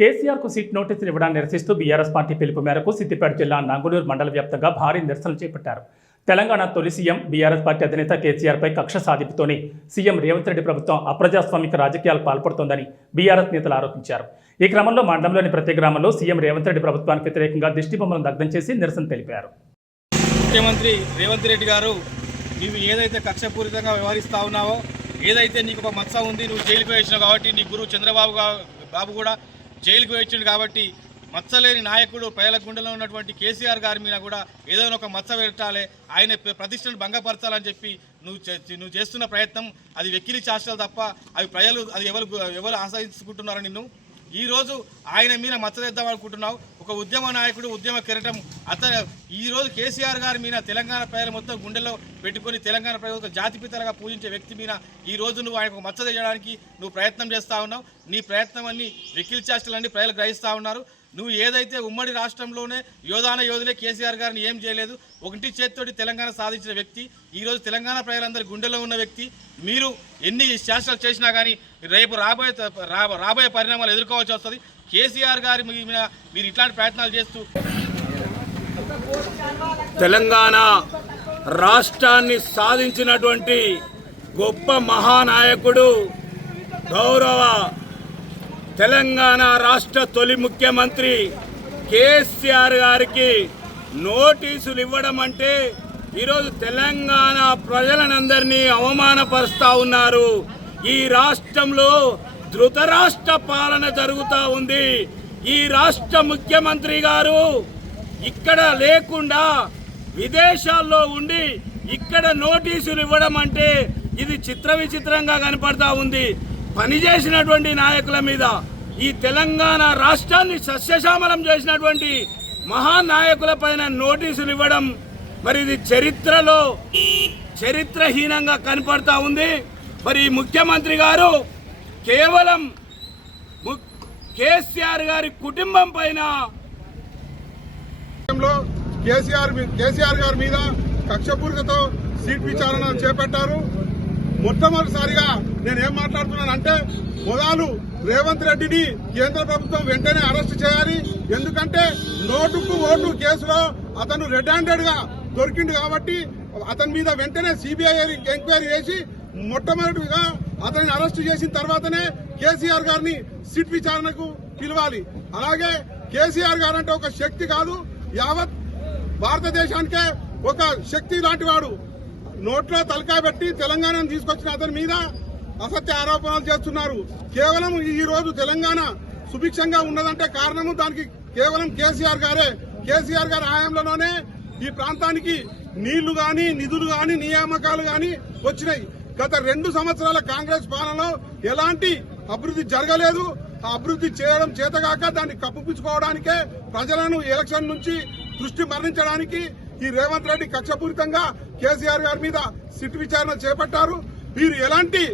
కేసీఆర్ కు సీట్ నోటీసులు ఇవ్వడాన్ని నిరసిస్తూ బీఆర్ఎస్ పార్టీ పిలుపు మేరకు సిద్దిపేట జిల్లా నంగునూరు మండల వ్యాప్తంగా భారీ నిరసనలు చేపట్టారు. తెలంగాణ తొలి సీఎం బీఆర్ఎస్ పార్టీ అధినేత కేసీఆర్పై కక్ష సాధింపుతోనే సీఎం రేవంత్ రెడ్డి ప్రభుత్వం అప్రజాస్వామిక రాజకీయాలకు పాల్పడుతోందని బీఆర్ఎస్ నేతలు ఆరోపించారు. ఈ క్రమంలో మండలంలోని ప్రతి గ్రామంలో సీఎం రేవంత్ రెడ్డి ప్రభుత్వానికి వ్యతిరేకంగా దిష్టిబొమ్మలను దగ్ధం చేసి నిరసన తెలిపారు. ముఖ్యమంత్రి రేవంత్ రెడ్డి గారు, నీవు ఏదైతే కక్షపూరితంగా వ్యవహరిస్తా ఉన్నావో, ఏదైతే నీకు ఒక మచ్చ ఉంది, నువ్వు జైలుకు వేసినావు కాబట్టి, నీ గురువు చంద్రబాబు కూడా జైలుకు వేయించిండు కాబట్టి, మచ్చలేని నాయకుడు ప్రజల గుండెలో ఉన్నటువంటి కేసీఆర్ గారి మీద కూడా ఏదైనా ఒక మచ్చ పెట్టాలి, ఆయన ప్రతిష్టను భంగపరచాలని చెప్పి నువ్వు చేస్తున్న ప్రయత్నం అది వెక్కిలి చేష్టలు తప్ప అవి ప్రజలు అది ఎవరు ఆశ్రయించుకుంటున్నారో నిన్ను. ఈరోజు ఆయన మీద మచ్చదిద్దాం అనుకుంటున్నావు. ఒక ఉద్యమ నాయకుడు, ఉద్యమ కిరటం అతను ఈరోజు కేసీఆర్ గారి మీద తెలంగాణ ప్రజలు మొత్తం గుండెల్లో పెట్టుకొని తెలంగాణ ప్రజలు ఒక జాతిపితలుగా పూజించే వ్యక్తి మీద ఈరోజు నువ్వు ఆయనకు మచ్చ చేయడానికి నువ్వు ప్రయత్నం చేస్తూ ఉన్నావు. నీ ప్రయత్నం అన్ని వెకిల్ చేష్టలన్నీ ప్రజలు గ్రహిస్తూ ఉన్నారు. నువ్వు ఏదైతే ఉమ్మడి రాష్ట్రంలోనే యోధులే కేసీఆర్ గారిని ఏం చేయలేదు, ఒకటి చేతితోటి తెలంగాణ సాధించిన వ్యక్తి, ఈరోజు తెలంగాణ ప్రజలందరి గుండెలో ఉన్న వ్యక్తి. మీరు ఎన్ని శాసనాలు చేసినా కానీ రేపు రాబోయే పరిణామాలు ఎదుర్కోవాల్సి వస్తుంది. కేసీఆర్ గారి మీద మీరు ఇట్లాంటి ప్రయత్నాలు చేస్తూ తెలంగాణ రాష్ట్రాన్ని సాధించినటువంటి గొప్ప మహానాయకుడు, గౌరవ తెలంగాణ రాష్ట్ర తొలి ముఖ్యమంత్రి కేసీఆర్ గారికి నోటీసులు ఇవ్వడం అంటే ఈరోజు తెలంగాణ ప్రజలనందరినీ అవమానపరుస్తూ ఉన్నారు. ఈ రాష్ట్రంలో ధృతరాష్ట్ర పాలన జరుగుతూ ఉంది. ఈ రాష్ట్ర ముఖ్యమంత్రి గారు ఇక్కడ లేకుండా విదేశాల్లో ఉండి ఇక్కడ నోటీసులు ఇవ్వడం అంటే ఇది విచిత్రంగా కనపడతా ఉంది. పనిచేసినటువంటి నాయకుల మీద, ఈ తెలంగాణ రాష్ట్రాన్ని సస్యశ్యామలం చేసినటువంటి మహానాయకుల పైన నోటీసులు ఇవ్వడం మరి ఇది చరిత్రహీనంగా కనపడతా ఉంది. మరి ముఖ్యమంత్రి గారు కేవలం కేసీఆర్ గారి కుటుంబం పైన కేసీఆర్ గారి మీద కక్షపూరితతో సీట్ విచారణ చేపట్టారు. మొట్టమొదటిసారిగా నేనేం మాట్లాడుతున్నానంటే, మొదలు రేవంత్ రెడ్డిని కేంద్ర ప్రభుత్వం వెంటనే అరెస్ట్ చేయాలి. ఎందుకంటే నోటుకు ఓటు కేసులో అతను రెడ్ హ్యాండెడ్ గా దొరికిండు కాబట్టి అతని మీద వెంటనే సిబిఐ ఎంక్వైరీ చేసి మొట్టమొదటిగా అతన్ని అరెస్ట్ చేసిన తర్వాతనే కేసీఆర్ గారిని సిట్ విచారణకు పిలవాలి. అలాగే కేసీఆర్ గారు అంటే ఒక శక్తి కాదు, యావత్ భారతదేశానికే ఒక శక్తి లాంటి వాడు. నోట్లో తలకాయ పెట్టి తెలంగాణను తీసుకొచ్చిన అతని మీద అసత్య ఆరోపణలు చేస్తున్నారు. కేవలం ఈ రోజు తెలంగాణ సుభిక్షంగా ఉన్నదంటే కారణము దానికి కేవలం కేసీఆర్ గారే. కేసీఆర్ గారి హయాంలోనే ఈ ప్రాంతానికి నీళ్లు గాని, నిధులు గాని, నియామకాలు గాని వచ్చినాయి. గత 2 సంవత్సరాల కాంగ్రెస్ పాలనలో ఎలాంటి అభివృద్ధి జరగలేదు. ఆ అభివృద్ధి చేయడం చేతగాక దాన్ని కప్పిపుచ్చుకోవడానికే ప్రజలను ఎలక్షన్ నుంచి దృష్టి మరలించడానికి ఈ రేవంత్ రెడ్డి కక్షపూరితంగా కేసీఆర్ గారి మీద సిట్ విచారణ చేపట్టారు. వీరు ఎలాంటి